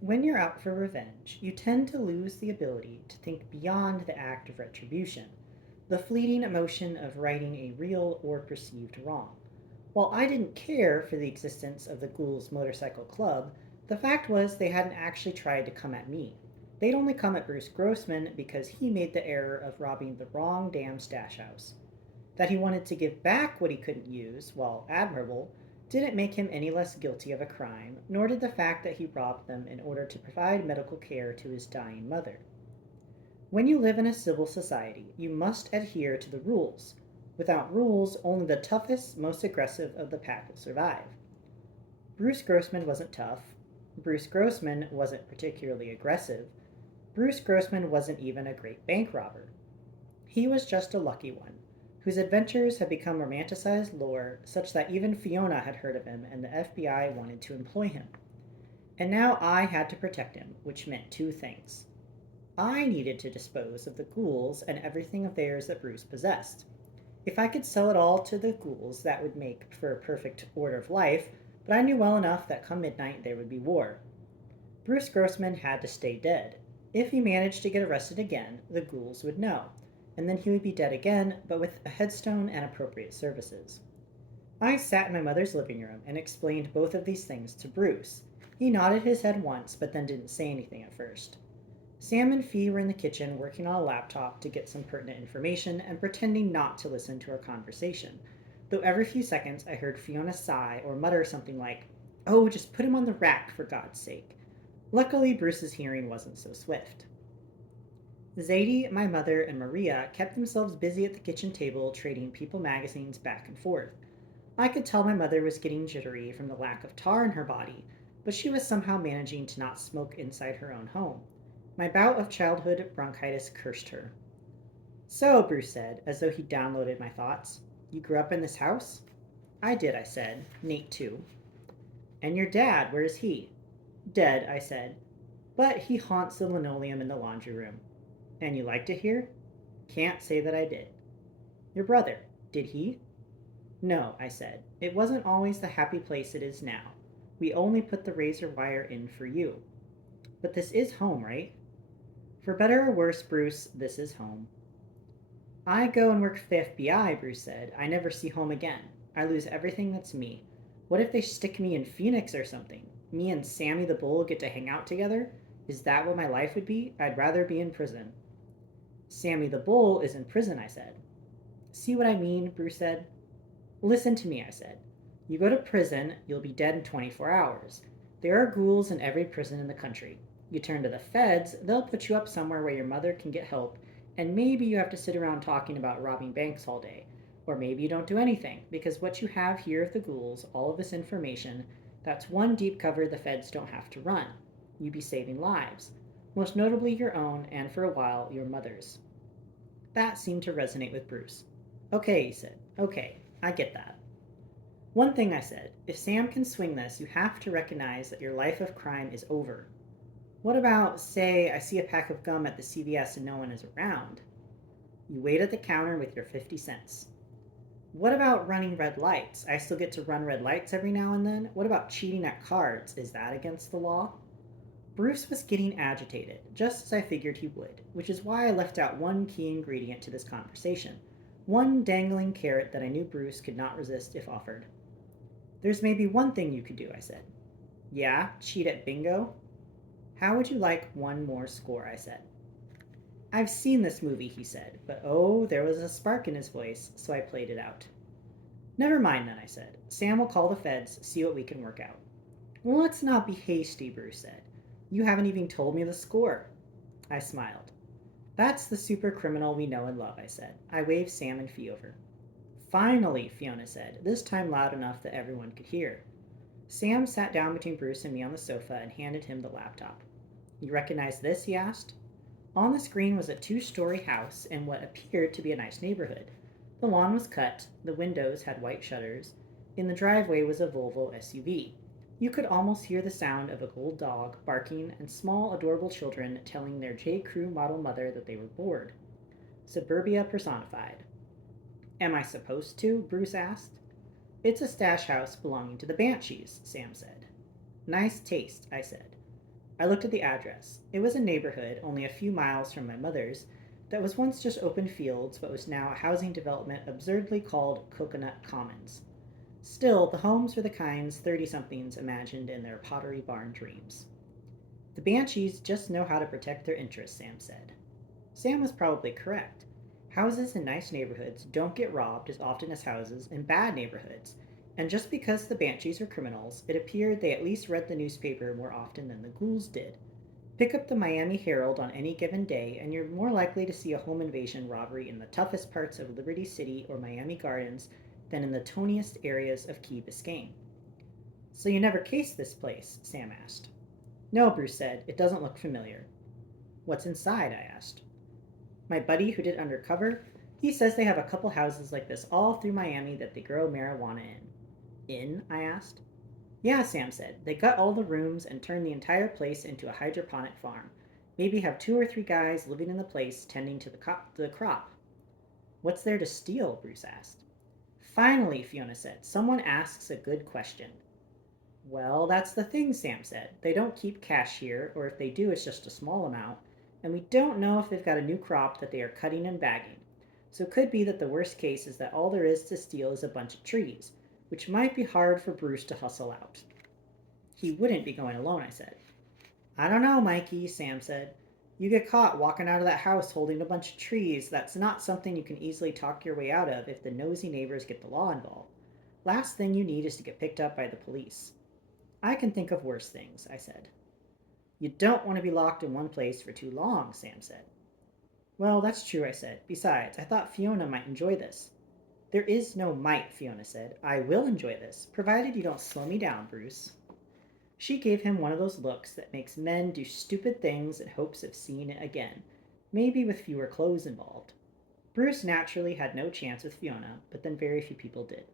When you're out for revenge, you tend to lose the ability to think beyond the act of retribution, the fleeting emotion of righting a real or perceived wrong. While I didn't care for the existence of the Ghouls Motorcycle Club, the fact was they hadn't actually tried to come at me. They'd only come at Bruce Grossman because he made the error of robbing the wrong damn stash house. That he wanted to give back what he couldn't use, while admirable, didn't make him any less guilty of a crime, nor did the fact that he robbed them in order to provide medical care to his dying mother. When you live in a civil society, you must adhere to the rules. Without rules, only the toughest, most aggressive of the pack will survive. Bruce Grossman wasn't tough. Bruce Grossman wasn't particularly aggressive. Bruce Grossman wasn't even a great bank robber. He was just a lucky one, whose adventures had become romanticized lore such that even Fiona had heard of him and the FBI wanted to employ him. And now I had to protect him, which meant two things. I needed to dispose of the ghouls and everything of theirs that Bruce possessed. If I could sell it all to the ghouls, that would make for a perfect order of life, but I knew well enough that come midnight there would be war. Bruce Grossman had to stay dead. If he managed to get arrested again, the ghouls would know, and then he would be dead again, but with a headstone and appropriate services. I sat in my mother's living room and explained both of these things to Bruce. He nodded his head once, but then didn't say anything at first. Sam and Fee were in the kitchen working on a laptop to get some pertinent information and pretending not to listen to our conversation, though every few seconds I heard Fiona sigh or mutter something like, "Oh, just put him on the rack, for God's sake." Luckily, Bruce's hearing wasn't so swift. Zadie, my mother, and Maria kept themselves busy at the kitchen table trading People magazines back and forth. I could tell my mother was getting jittery from the lack of tar in her body, but she was somehow managing to not smoke inside her own home. My bout of childhood bronchitis cursed her. "So," Bruce said, as though he downloaded my thoughts, "you grew up in this house?" "I did," I said. "Nate, too." "And your dad, where is he?" "Dead," I said. "But he haunts the linoleum in the laundry room." "And you liked it here?" "Can't say that I did." "Your brother, did he?" "No," I said. "It wasn't always the happy place it is now. We only put the razor wire in for you." "But this is home, right?" "For better or worse, Bruce, this is home." "I go and work for the FBI," Bruce said. "I never see home again. I lose everything that's me. What if they stick me in Phoenix or something? Me and Sammy the Bull get to hang out together? Is that what my life would be? I'd rather be in prison." "Sammy the Bull is in prison," I said. "See what I mean?" Bruce said. "Listen to me," I said. "You go to prison, you'll be dead in 24 hours. There are ghouls in every prison in the country. You turn to the feds, they'll put you up somewhere where your mother can get help, and maybe you have to sit around talking about robbing banks all day. Or maybe you don't do anything, because what you have here of the ghouls, all of this information, that's one deep cover the feds don't have to run. You'd be saving lives, most notably your own, and for a while, your mother's." That seemed to resonate with Bruce. "Okay," he said. "Okay, I get that." "One thing," I said, "if Sam can swing this, you have to recognize that your life of crime is over." "What about, say, I see a pack of gum at the CVS and no one is around?" "You wait at the counter with your 50 cents." "What about running red lights? I still get to run red lights every now and then. What about cheating at cards? Is that against the law?" Bruce was getting agitated, just as I figured he would, which is why I left out one key ingredient to this conversation, one dangling carrot that I knew Bruce could not resist if offered. "There's maybe one thing you could do," I said. "Yeah, cheat at bingo?" "How would you like one more score?" I said. "I've seen this movie," he said, but oh, there was a spark in his voice, so I played it out. "Never mind then," I said. "Sam will call the feds, see what we can work out." "Let's not be hasty," Bruce said. "You haven't even told me the score." I smiled. "That's the super criminal we know and love," I said. I waved Sam and Fee over. "Finally," Fiona said, this time loud enough that everyone could hear. Sam sat down between Bruce and me on the sofa and handed him the laptop. "You recognize this?" he asked. On the screen was a two-story house in what appeared to be a nice neighborhood. The lawn was cut, the windows had white shutters. In the driveway was a Volvo SUV. You could almost hear the sound of a gold dog barking and small, adorable children telling their J. Crew model mother that they were bored. Suburbia personified. "Am I supposed to?" Bruce asked. "It's a stash house belonging to the Banshees," Sam said. "Nice taste," I said. I looked at the address. It was a neighborhood only a few miles from my mother's that was once just open fields but was now a housing development absurdly called Coconut Commons. Still, the homes were the kinds 30 somethings imagined in their Pottery Barn dreams. The Banshees just know how to protect their interests, Sam said. Sam was probably correct. Houses in nice neighborhoods don't get robbed as often as houses in bad neighborhoods, and just because the Banshees are criminals, it appeared they at least read the newspaper more often than the ghouls did. Pick up the Miami Herald on any given day, and you're more likely to see a home invasion robbery in the toughest parts of Liberty City or Miami Gardens than in the toniest areas of Key Biscayne. So you never cased this place? Sam asked. No, Bruce said. It doesn't look familiar. What's inside? I asked. My buddy who did undercover, he says they have a couple houses like this all through Miami that they grow marijuana in. In? I asked. Yeah, Sam said. They gut all the rooms and turn the entire place into a hydroponic farm. Maybe have 2 or 3 guys living in the place tending to the crop. What's there to steal? Bruce asked. Finally, Fiona said, someone asks a good question. Well, that's the thing, Sam said. They don't keep cash here, or if they do, it's just a small amount, and we don't know if they've got a new crop that they are cutting and bagging. So it could be that the worst case is that all there is to steal is a bunch of trees, which might be hard for Bruce to hustle out. He wouldn't be going alone, I said. I don't know, Mikey, Sam said. You get caught walking out of that house holding a bunch of trees. That's not something you can easily talk your way out of if the nosy neighbors get the law involved. Last thing you need is to get picked up by the police. I can think of worse things, I said. You don't want to be locked in one place for too long, Sam said. Well, that's true, I said. Besides, I thought Fiona might enjoy this. There is no might, Fiona said. I will enjoy this, provided you don't slow me down, Bruce. She gave him one of those looks that makes men do stupid things in hopes of seeing it again, maybe with fewer clothes involved. Bruce naturally had no chance with Fiona, but then very few people did.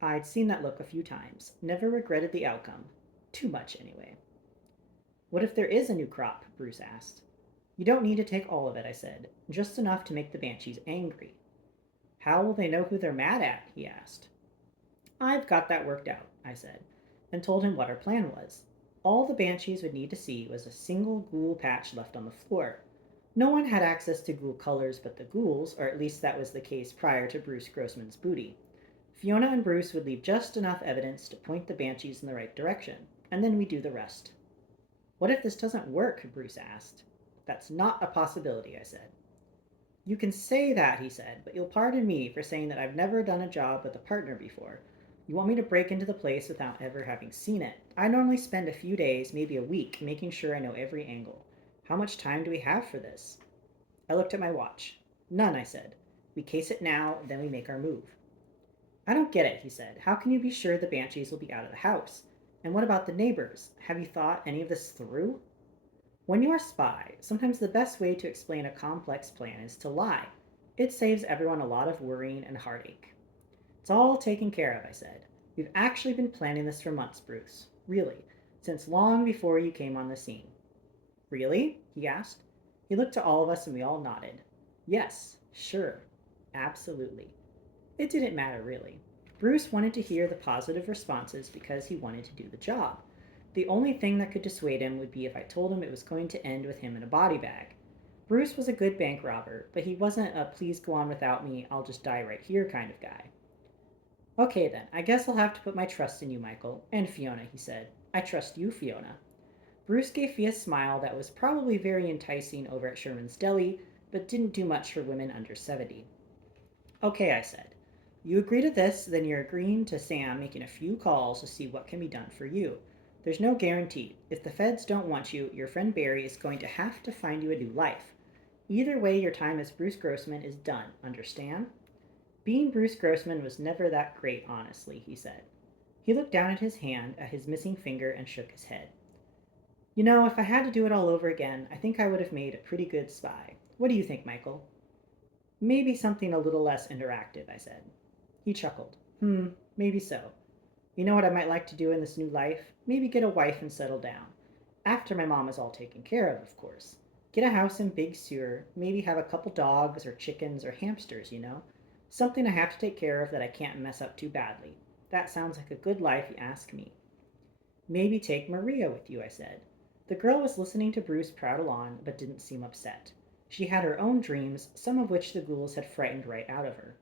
I'd seen that look a few times, never regretted the outcome. Too much, anyway. What if there is a new crop? Bruce asked. You don't need to take all of it, I said. Just enough to make the Banshees angry. How will they know who they're mad at? He asked. I've got that worked out, I said, and told him what our plan was. All the Banshees would need to see was a single ghoul patch left on the floor. No one had access to ghoul colors but the ghouls, or at least that was the case prior to Bruce Grossman's booty. Fiona and Bruce would leave just enough evidence to point the Banshees in the right direction, and then we'd do the rest. What if this doesn't work? Bruce asked. That's not a possibility, I said. You can say that, he said, but you'll pardon me for saying that I've never done a job with a partner before. You want me to break into the place without ever having seen it. I normally spend a few days, maybe a week, making sure I know every angle. How much time do we have for this? I looked at my watch. None, I said. We case it now, then we make our move. I don't get it, he said. How can you be sure the Banshees will be out of the house? And what about the neighbors? Have you thought any of this through? When you're a spy, sometimes the best way to explain a complex plan is to lie. It saves everyone a lot of worrying and heartache. It's all taken care of, I said. We've actually been planning this for months, Bruce. Really, since long before you came on the scene. Really? He asked. He looked to all of us and we all nodded. Yes, sure, absolutely. It didn't matter, really. Bruce wanted to hear the positive responses because he wanted to do the job. The only thing that could dissuade him would be if I told him it was going to end with him in a body bag. Bruce was a good bank robber, but he wasn't a please go on without me, I'll just die right here kind of guy. Okay then, I guess I'll have to put my trust in you, Michael. And Fiona, he said. I trust you, Fiona. Bruce gave Fee a smile that was probably very enticing over at Sherman's Deli, but didn't do much for women under 70. Okay, I said. You agree to this, then you're agreeing to Sam making a few calls to see what can be done for you. There's no guarantee. If the feds don't want you, your friend Barry is going to have to find you a new life. Either way, your time as Bruce Grossman is done, understand? Being Bruce Grossman was never that great, honestly, he said. He looked down at his hand, at his missing finger, and shook his head. You know, if I had to do it all over again, I think I would have made a pretty good spy. What do you think, Michael? Maybe something a little less interactive, I said. He chuckled. Maybe so. You know what I might like to do in this new life? Maybe get a wife and settle down. After my mom is all taken care of course. Get a house in Big Sur, maybe have a couple dogs or chickens or hamsters, you know? Something I have to take care of that I can't mess up too badly. That sounds like a good life, you ask me. Maybe take Maria with you, I said. The girl was listening to Bruce prattle on, but didn't seem upset. She had her own dreams, some of which the ghouls had frightened right out of her.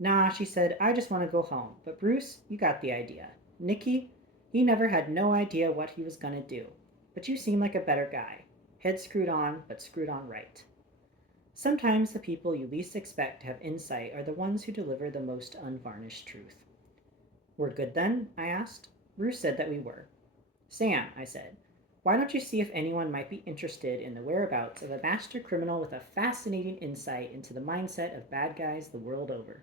Nah, she said, I just want to go home. But Bruce, you got the idea. Nicky, he never had no idea what he was gonna do. But you seem like a better guy. Head screwed on, but screwed on right. Sometimes the people you least expect to have insight are the ones who deliver the most unvarnished truth. We're good then? I asked. Bruce said that we were. Sam, I said, why don't you see if anyone might be interested in the whereabouts of a master criminal with a fascinating insight into the mindset of bad guys the world over?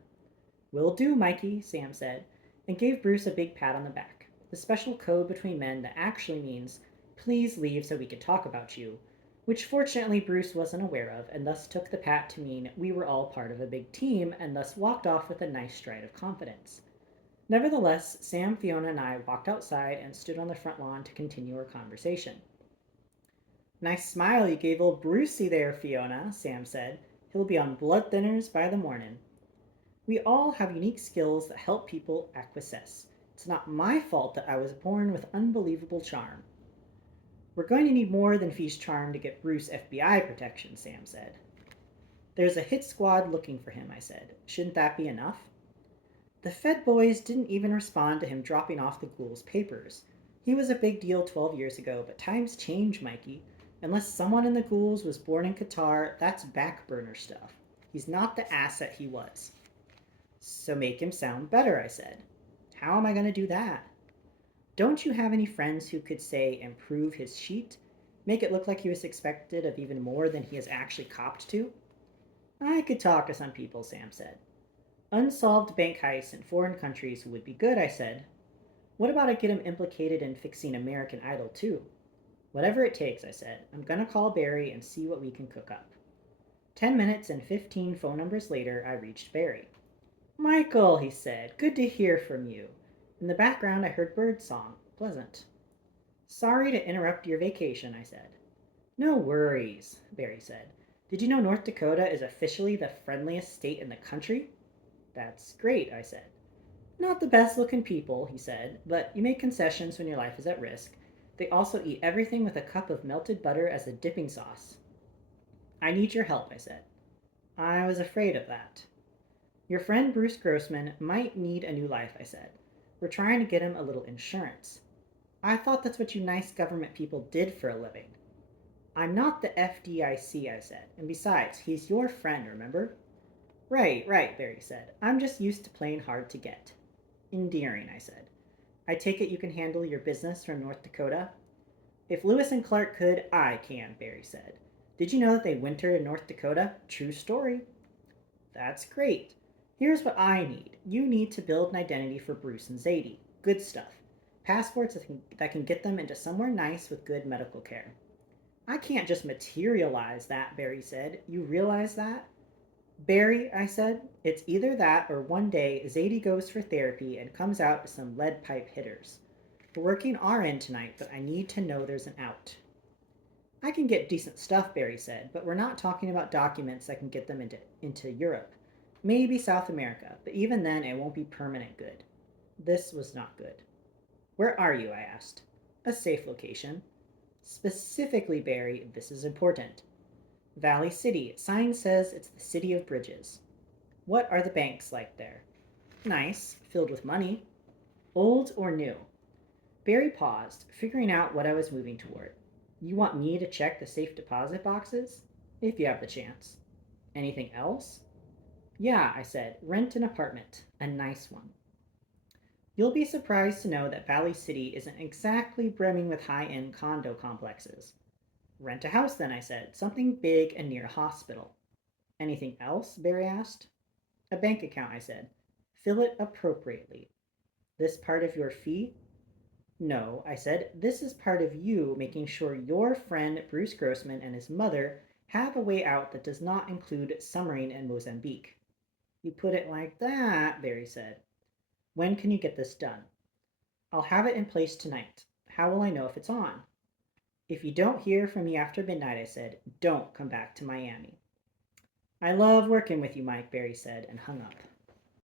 Will do, Mikey, Sam said, and gave Bruce a big pat on the back. The special code between men that actually means, please leave so we can talk about you, which fortunately Bruce wasn't aware of, and thus took the pat to mean we were all part of a big team, and thus walked off with a nice stride of confidence. Nevertheless, Sam, Fiona, and I walked outside and stood on the front lawn to continue our conversation. Nice smile you gave old Brucey there, Fiona, Sam said. He'll be on blood thinners by the morning. We all have unique skills that help people acquiesce. It's not my fault that I was born with unbelievable charm. We're going to need more than Fee's charm to get Bruce FBI protection, Sam said. There's a hit squad looking for him, I said. Shouldn't that be enough? The Fed boys didn't even respond to him dropping off the ghoul's papers. He was a big deal 12 years ago, but times change, Mikey. Unless someone in the ghouls was born in Qatar, that's back burner stuff. He's not the asset he was. So make him sound better, I said. How am I going to do that? Don't you have any friends who could, say, improve his sheet? Make it look like he was expected of even more than he has actually copped to? I could talk to some people, Sam said. Unsolved bank heists in foreign countries would be good, I said. What about I get him implicated in fixing American Idol, too? Whatever it takes, I said. I'm going to call Barry and see what we can cook up. 10 minutes and 15 phone numbers later, I reached Barry. Michael, he said, good to hear from you. In the background, I heard birdsong. Pleasant. Sorry to interrupt your vacation, I said. No worries, Barry said. Did you know North Dakota is officially the friendliest state in the country? That's great, I said. Not the best looking people, he said, but you make concessions when your life is at risk. They also eat everything with a cup of melted butter as a dipping sauce. I need your help, I said. I was afraid of that. Your friend Bruce Grossman might need a new life, I said. We're trying to get him a little insurance. I thought that's what you nice government people did for a living. I'm not the FDIC, I said, and besides, he's your friend, remember? Right, Barry said. I'm just used to playing hard to get. Endearing, I said. I take it you can handle your business from North Dakota? If Lewis and Clark could, I can, Barry said. Did you know that they wintered in North Dakota? True story. That's great. Here's what I need. You need to build an identity for Bruce and Zadie. Good stuff. Passports that can get them into somewhere nice with good medical care. I can't just materialize that, Barry said. You realize that? Barry, I said, it's either that or one day Zadie goes for therapy and comes out to some lead pipe hitters. We're working our end tonight, but I need to know there's an out. I can get decent stuff, Barry said, but we're not talking about documents that can get them into Europe. Maybe South America, but even then it won't be permanent good. This was not good. Where are you? I asked. A safe location. Specifically, Barry, this is important. Valley City. Sign says it's the city of bridges. What are the banks like there? Nice, filled with money. Old or new? Barry paused, figuring out what I was moving toward. You want me to check the safe deposit boxes? If you have the chance. Anything else? Yeah, I said, rent an apartment. A nice one. You'll be surprised to know that Valley City isn't exactly brimming with high-end condo complexes. Rent a house then, I said, something big and near a hospital. Anything else? Barry asked. A bank account, I said. Fill it appropriately. This part of your fee? No, I said, this is part of you making sure your friend Bruce Grossman and his mother have a way out that does not include summering in Mozambique. You put it like that, Barry said. When can you get this done? I'll have it in place tonight. How will I know if it's on? If you don't hear from me after midnight, I said, don't come back to Miami. I love working with you, Mike, Barry said, and hung up.